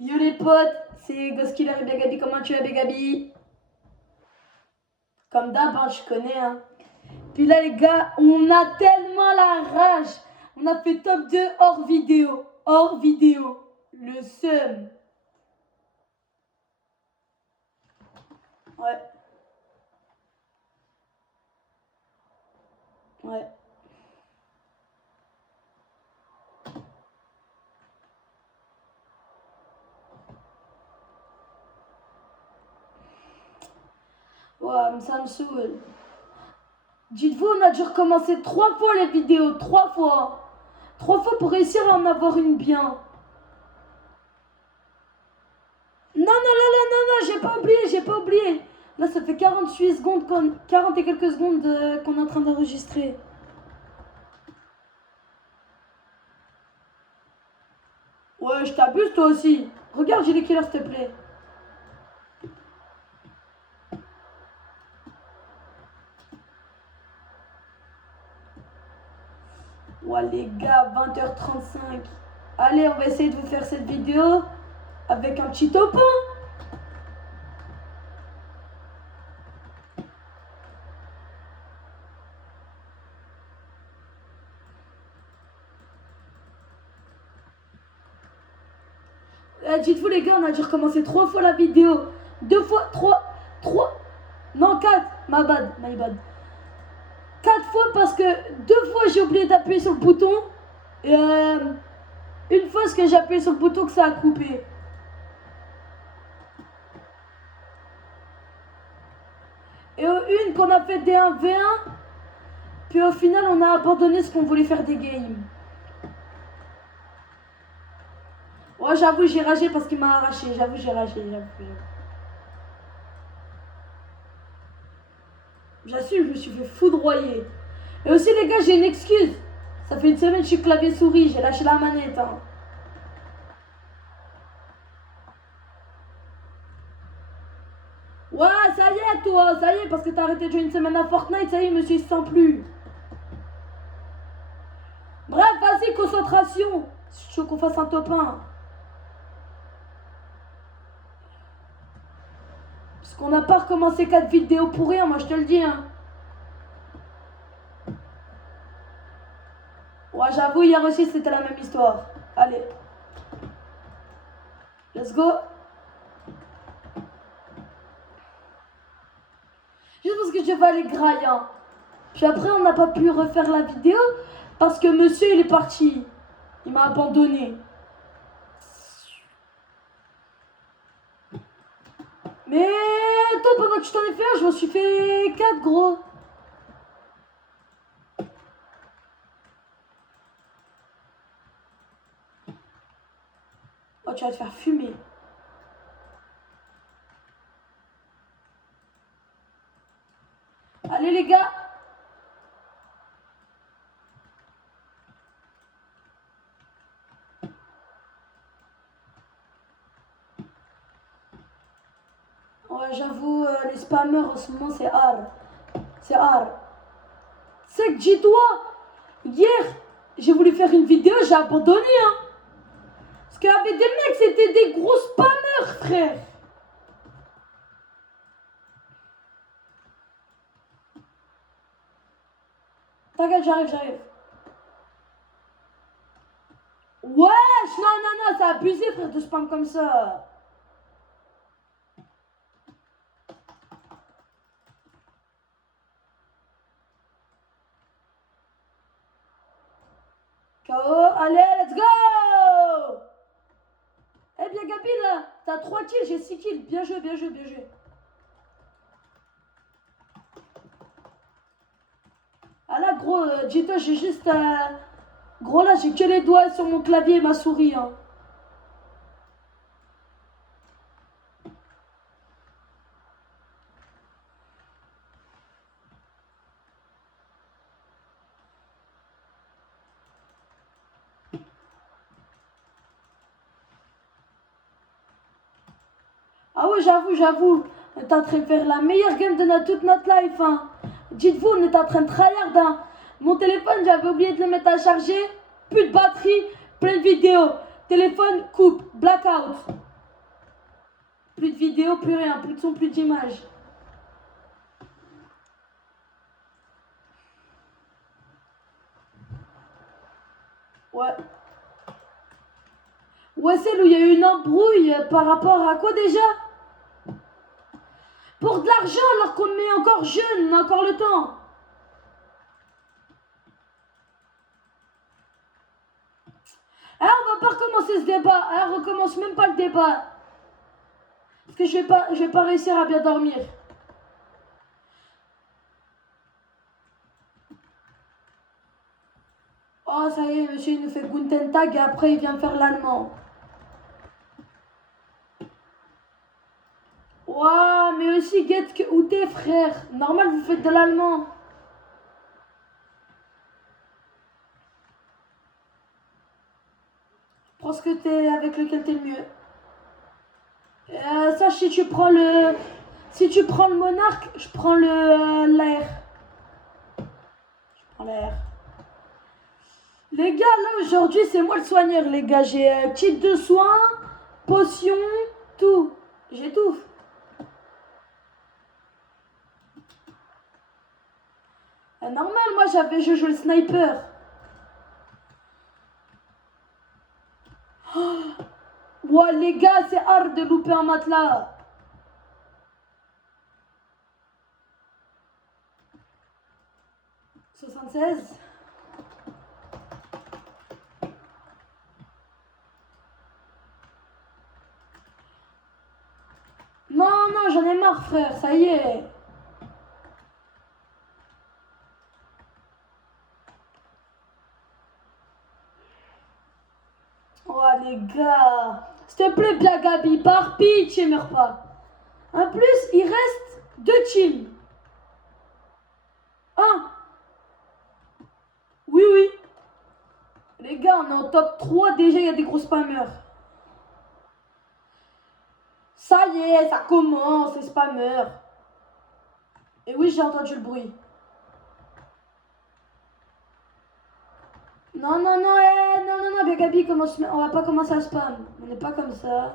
Yo les potes, c'est Goskiller et Bégabi, comment tu vas Bégabi? Comme d'hab, hein, je connais. Hein. Puis là les gars, on a tellement la rage. On a fait top 2 hors vidéo. Hors vidéo. Le seum. Ouais. Ouais. Ouais, mais ça me saoule. Dites-vous, on a dû recommencer 3 fois les vidéos. 3 fois. 3 fois pour réussir à en avoir une bien. Non, j'ai pas oublié, j'ai pas oublié. Là, ça fait 48 secondes, 40 et quelques secondes qu'on est en train d'enregistrer. Ouais, je t'abuse toi aussi. Regarde, j'ai les killers, s'il te plaît. Ouais, les gars, 20h35. Allez, on va essayer de vous faire cette vidéo avec un petit top 1. Dites-vous les gars, on a dû recommencer 3 fois la vidéo. 2 fois, 3, non 4, my bad. 4 fois parce que 2 fois j'ai oublié d'appuyer sur le bouton. Et une fois ce que j'ai appuyé sur le bouton que ça a coupé. Et une qu'on a fait des 1v1. Puis au final on a abandonné ce qu'on voulait faire des games. Ouais, j'avoue, j'ai ragé parce qu'il m'a arraché. J'avoue, j'ai ragé. J'assume, je me suis fait foudroyer. Et aussi, les gars, j'ai une excuse. Ça fait une semaine que je suis clavier souris. J'ai lâché la manette. Hein. Ouais, ça y est, toi. Ça y est, parce que t'as arrêté de jouer une semaine à Fortnite. Ça y est, monsieur, il se sent plus. Bref, vas-y, concentration. Je veux qu'on fasse un top 1. Parce qu'on n'a pas recommencé 4 vidéos pour rien, moi je te le dis. Hein. Ouais, j'avoue, hier aussi c'était la même histoire. Allez. Let's go. Juste parce que je vais aller grailler. Hein. Puis après, on n'a pas pu refaire la vidéo parce que monsieur, il est parti. Il m'a abandonné. Mais toi, pendant que je t'en ai fait un, je m'en suis fait 4, gros. Oh, tu vas te faire fumer. Allez, les gars. Ouais, j'avoue, les spammers en ce moment, c'est hard. C'est hard. C'est que dis-toi, hier, j'ai voulu faire une vidéo, j'ai abandonné, hein. Parce qu'il y avait des mecs, c'était des gros spammers, frère. T'inquiète, j'arrive. Wesh, non, c'est abusé, frère, de spam comme ça. KO, allez, let's go. Eh bien, Gabi, là, t'as 3 kills, j'ai 6 kills. Bien joué. Ah là, gros, dis-toi, j'ai juste... Gros, là, j'ai que les doigts sur mon clavier et ma souris, hein. Ah ouais, j'avoue. On est en train de faire la meilleure game de toute notre life, hein. Dites-vous, on est en train de tryhard, hein. Mon téléphone, j'avais oublié de le mettre à charger. Plus de batterie, plein de vidéos. Téléphone, coupe, blackout. Plus de vidéos, plus rien, plus de son, plus d'image. Ouais. Ouais, celle où il y a eu une embrouille par rapport à quoi déjà? Pour de l'argent alors qu'on est encore jeune, on a encore le temps. Ah, on va pas recommencer ce débat. Ah, on recommence même pas le débat. Parce que je vais pas réussir à bien dormir. Oh, ça y est, monsieur, il nous fait Guten Tag et après il vient faire l'allemand. Ouah, mais aussi, où t'es, frère? Normal, vous faites de l'allemand. Prends ce que t'es, avec lequel t'es le mieux. Sache, si tu prends le... Si tu prends le monarque, je prends l'air. Je prends l'air. Les gars, là, aujourd'hui, c'est moi le soigneur, les gars. J'ai kit de soins, potion, tout. J'ai tout. Normal, moi, je joue le sniper. Oh, ouais, les gars, c'est hard de louper un matelas. « 76. Non, non, j'en ai marre, frère, ça y est. Oh, les gars. S'il te plaît, bien, Gabi, par pitié, meurs pas. En plus, il reste 2 teams. Un. Oui, oui. Les gars, on est en top 3. Déjà, il y a des gros spammers. Ça y est, ça commence, les spammers. Et oui, j'ai entendu le bruit. Non, non, non, non, non, non, bien Gabi, on va pas commencer à spam. On n'est pas comme ça.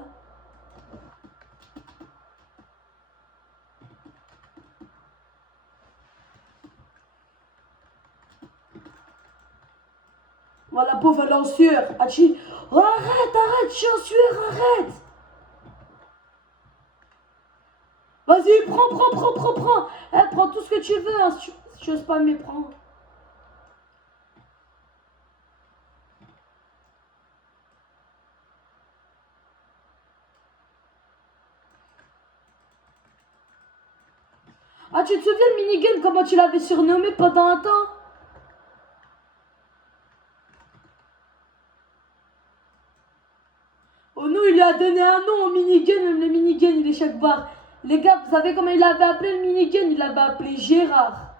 Voilà, pauvre, elle est en sueur. Hachi. Oh, arrête, je suis en sueur, arrête. Vas-y, prends. Prends tout ce que tu veux, hein, si tu oses pas me prendre. Ah, tu te souviens de Minigun, comment tu l'avais surnommé pendant un temps? Oh non, il lui a donné un nom au Minigun, même le Minigun, il est chaque barre. Les gars, vous savez comment il avait appelé le Minigun? Il l'avait appelé Gérard.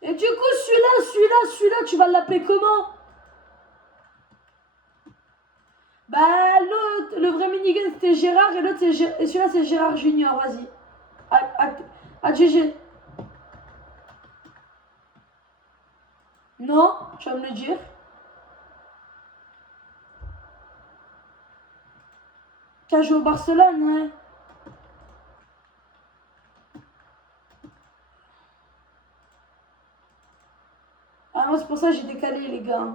Et du coup, celui-là, tu vas l'appeler comment? Bah, l'autre, le vrai Minigun, c'était Gérard, et l'autre, et celui-là, c'est Gérard Junior, vas-y. À GG. Non, tu vas me le dire. Qui a joué au Barcelone, ouais. Ah non, c'est pour ça que j'ai décalé, les gars.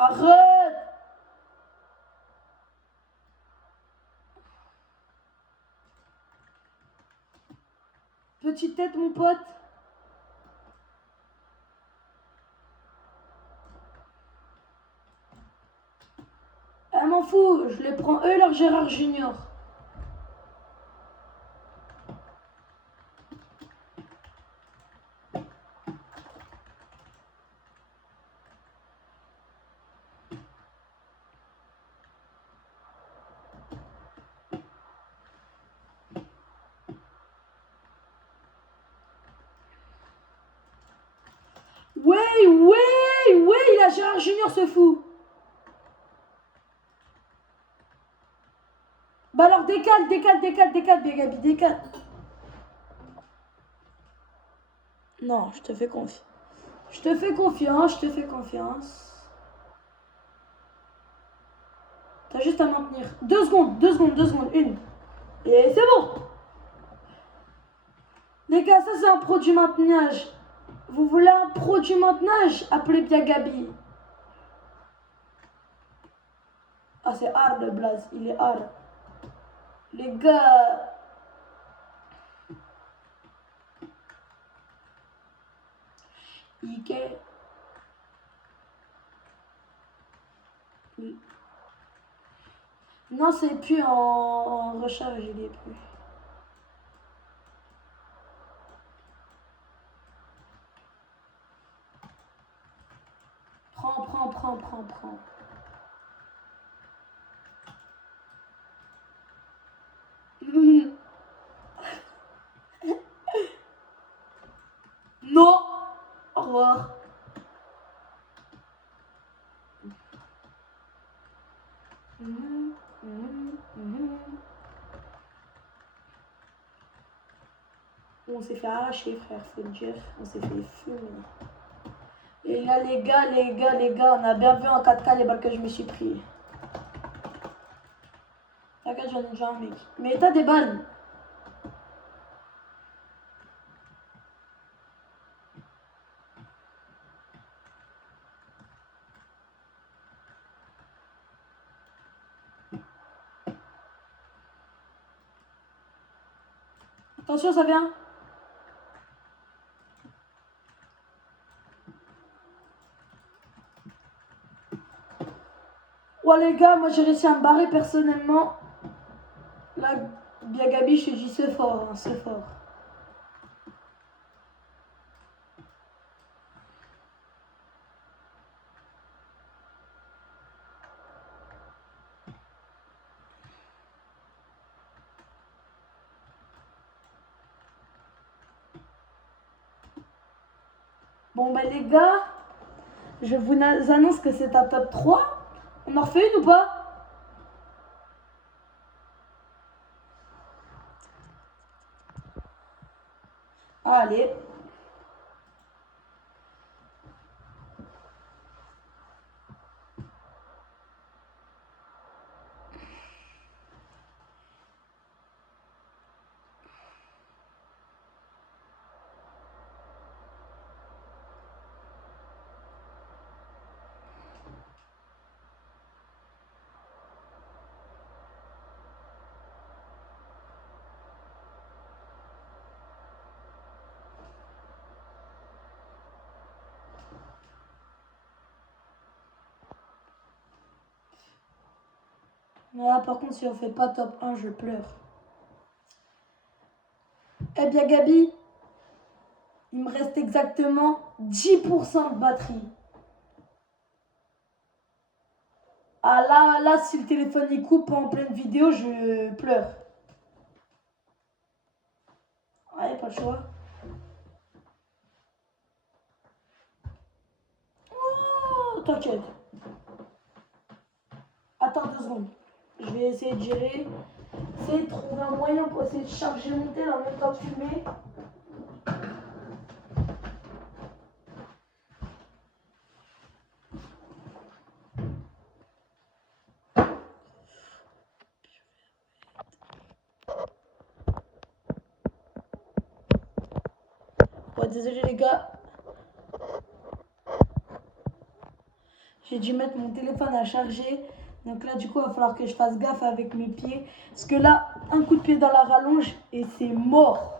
Arrête! Petite tête, mon pote. Ah, m'en fous, je les prends eux, leur Gérard Junior. Ouais, il a Gérard Junior, ce fou. Bah alors décale, bien Gabi, décale. Non, je te fais confiance. Je te fais confiance. T'as juste à maintenir. 2 secondes, 2 secondes, 2 secondes, une. Et c'est bon. Les gars, ça c'est un produit maintenage. Vous voulez un produit maintenage? Appelez Biagabi. Ah, c'est hard le blaze, il est hard. Les gars. Ike. Non, c'est plus en recharge, il est plus. Prends. Non. Au revoir. On s'est fait arracher, frère, faut le dire. On s'est fait fumer. Et là, les gars, on a bien vu en 4K les balles que je me suis pris. T'inquiète, j'en ai déjà un, mec. Mais t'as des balles. Attention, ça vient. Ouais, les gars, moi j'ai réussi à me barrer personnellement. Là, Biagabi, je te dis, c'est fort, hein, c'est fort. Bon, ben les gars, je vous annonce que c'est un top 3. On en refait une ou pas? Allez. Là, par contre, si on fait pas top 1, je pleure. Eh bien, Gabi, il me reste exactement 10% de batterie. Ah là, si le téléphone il coupe en pleine vidéo, je pleure. Ouais, pas le choix. Oh, t'inquiète. Attends 2 secondes. Je vais essayer de gérer. Essayer de trouver un moyen pour essayer de charger mon tel en même temps de fumer. Ouais, désolé les gars. J'ai dû mettre mon téléphone à charger. Donc là, du coup, il va falloir que je fasse gaffe avec mes pieds. Parce que là, un coup de pied dans la rallonge et c'est mort.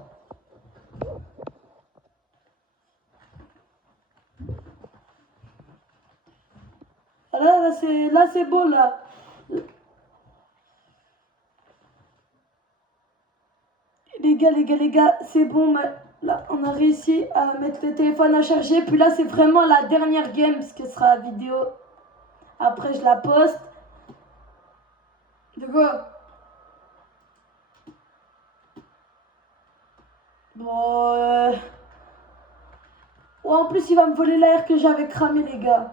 Là, c'est beau, là. Les gars, c'est bon. Là, on a réussi à mettre le téléphone à charger. Puis là, c'est vraiment la dernière game, parce que ce sera la vidéo. Après, je la poste. De quoi? Bon, ouais, en plus, il va me voler l'air que j'avais cramé, les gars.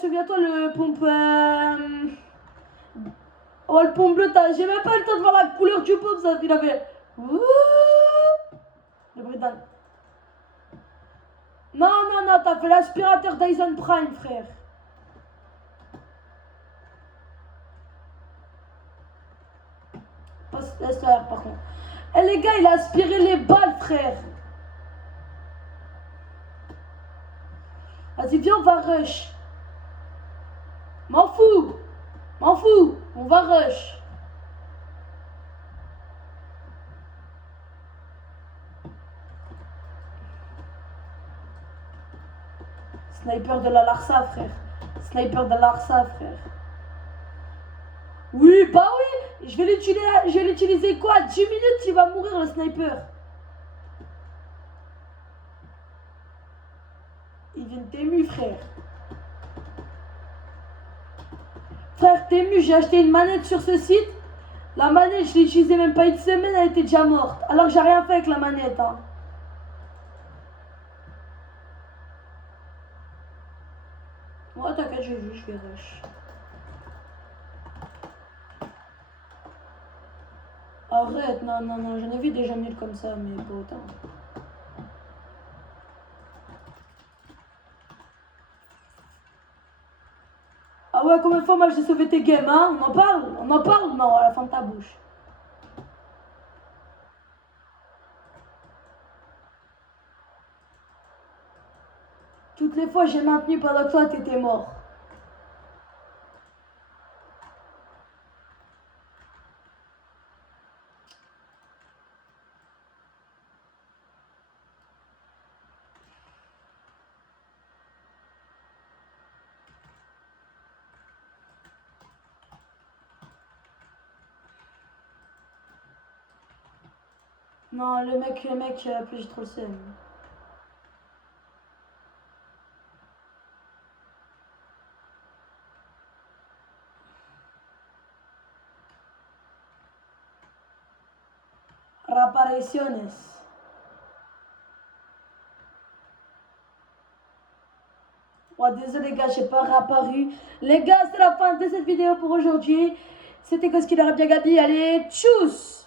Souviens-toi le pompe... Oh, le pompe bleu, j'ai même pas eu le temps de voir la couleur du pompe, ça, il avait... Le bruit d'un... Non, non, non, t'as fait l'aspirateur Dyson Prime, frère. Laisse faire, par contre. Eh les gars, il a aspiré les balles, frère. Vas-y, viens, on va rush. M'en fous. M'en fous. On va rush. Sniper de la Larsa, frère. Sniper de la Larsa, frère. Oui, bah oui. Je vais l'utiliser quoi? 10 minutes, il va mourir, le sniper. Il vient de Tému, frère. Frère, Tému, j'ai acheté une manette sur ce site. La manette, je l'ai utilisée même pas une semaine, elle était déjà morte. Alors que j'ai rien fait avec la manette, hein. Ouais, t'inquiète, j'ai vu, je vais rush. Arrête, non, non, non, j'en ai vu des gens nuls comme ça, mais pas autant. Ah ouais, combien de fois moi j'ai sauvé tes games, hein? On en parle? On en parle? Non, à la fin de ta bouche. Toutes les fois j'ai maintenu pendant que toi t'étais mort. Non, le mec, puis j'ai trop le seum. Reapariciones. Oh, désolé les gars, j'ai pas réapparu. Les gars, c'est la fin de cette vidéo pour aujourd'hui. C'était Koski de Rabia Gabi. Allez, tchuss!